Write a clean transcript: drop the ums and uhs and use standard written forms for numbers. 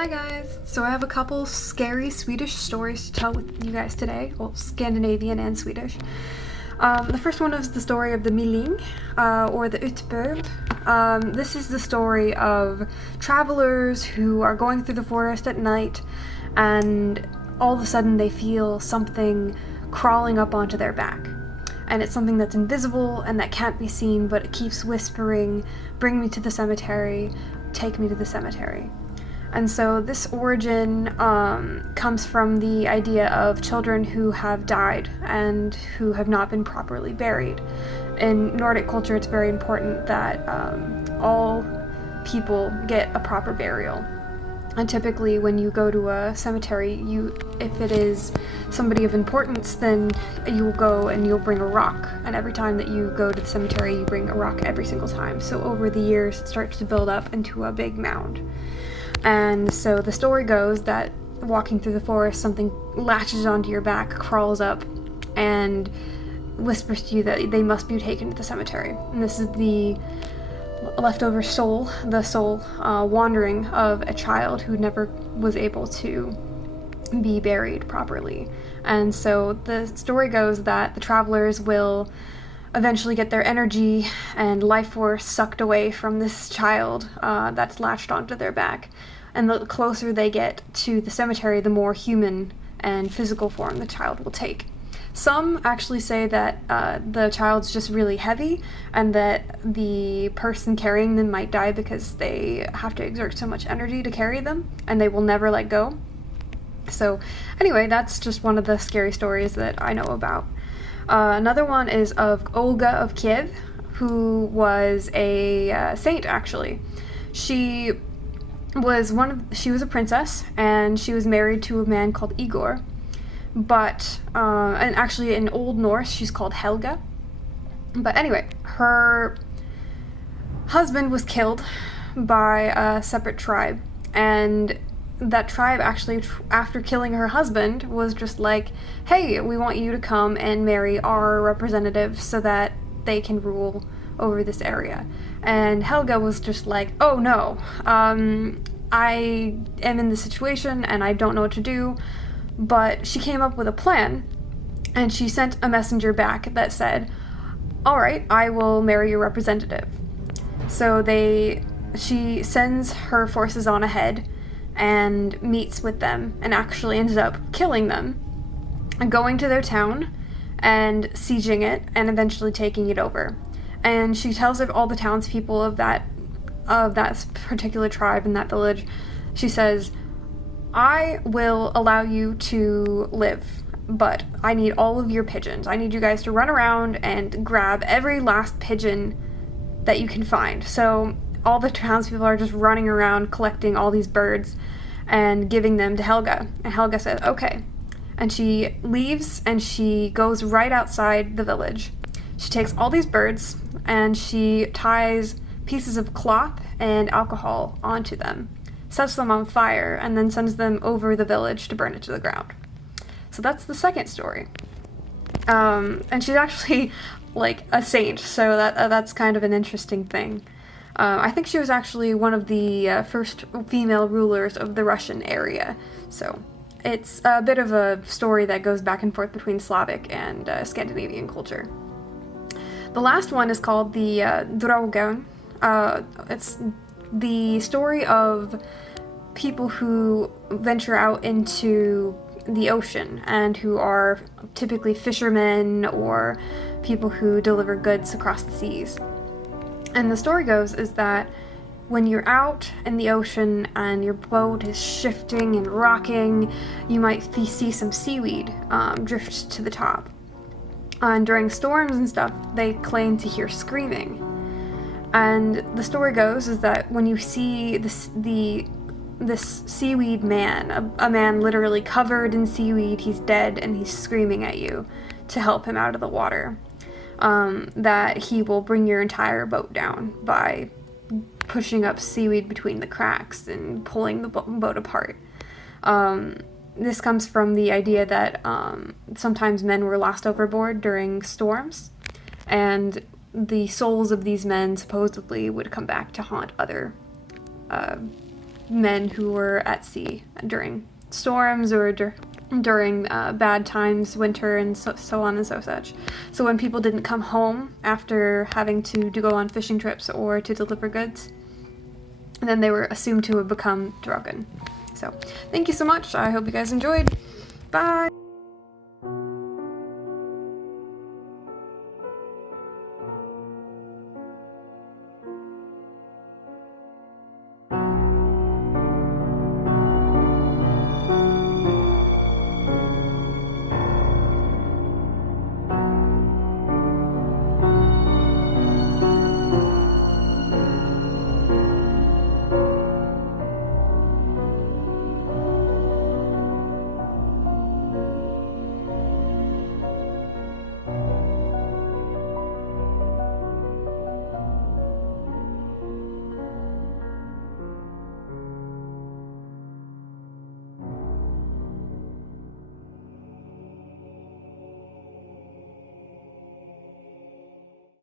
Hi guys! So I have a couple scary Swedish stories to tell with you guys today. Well, Scandinavian and Swedish. The first one is the story of the Milling, or the Utbörd. This is the story of travelers who are going through the forest at night, and all of a sudden they feel something crawling up onto their back. And it's something that's invisible and that can't be seen, but it keeps whispering, "Bring me to the cemetery, take me to the cemetery." And so this origin comes from the idea of children who have died and who have not been properly buried. In Nordic culture, it's very important that all people get a proper burial. And typically when you go to a cemetery, if it is somebody of importance, then you will go and you'll bring a rock. And every time that you go to the cemetery, you bring a rock every single time. So over the years, it starts to build up into a big mound. And so the story goes that walking through the forest, something latches onto your back, crawls up, and whispers to you that they must be taken to the cemetery. And this is the leftover soul, wandering of a child who never was able to be buried properly. And so the story goes that the travelers will eventually get their energy and life force sucked away from this child that's latched onto their back. And the closer they get to the cemetery, the more human and physical form the child will take. Some actually say that the child's just really heavy and that the person carrying them might die because they have to exert so much energy to carry them and they will never let go. So anyway, that's just one of the scary stories that I know about. Another one is of Olga of Kiev, who was a saint, actually. She was a princess, and she was married to a man called Igor. But, and actually in Old Norse, she's called Helga. But anyway, her husband was killed by a separate tribe, and that tribe actually, after killing her husband, was just like, "Hey, we want you to come and marry our representative so that they can rule over this area." And Helga was just like, "Oh no, I am in this situation and I don't know what to do." But she came up with a plan, and she sent a messenger back that said, "All right, I will marry your representative." So she sends her forces on ahead and meets with them and actually ends up killing them and going to their town and sieging it and eventually taking it over. And she tells all the townspeople of that particular tribe in that village, she says, "I will allow you to live, but I need all of your pigeons. I need you guys to run around and grab every last pigeon that you can find." So all the townspeople are just running around collecting all these birds and giving them to Helga. And Helga says, "Okay." And she leaves and she goes right outside the village. She takes all these birds and she ties pieces of cloth and alcohol onto them, sets them on fire, and then sends them over the village to burn it to the ground. So that's the second story. And she's actually like a saint, so that's kind of an interesting thing. I think she was actually one of the first female rulers of the Russian area. So it's a bit of a story that goes back and forth between Slavic and Scandinavian culture. The last one is called the Drogen. It's the story of people who venture out into the ocean and who are typically fishermen or people who deliver goods across the seas. And the story goes is that when you're out in the ocean and your boat is shifting and rocking, you might see some seaweed drift to the top. And during storms and stuff, they claim to hear screaming. And the story goes is that when you see this seaweed man, a man literally covered in seaweed, he's dead and he's screaming at you to help him out of the water, that he will bring your entire boat down by pushing up seaweed between the cracks and pulling the boat apart. This comes from the idea that sometimes men were lost overboard during storms, and the souls of these men supposedly would come back to haunt other men who were at sea during storms or during bad times, winter, and so on and so such. So when people didn't come home after having to go on fishing trips or to deliver goods, then they were assumed to have become drunken. So thank you so much. I hope you guys enjoyed. Bye!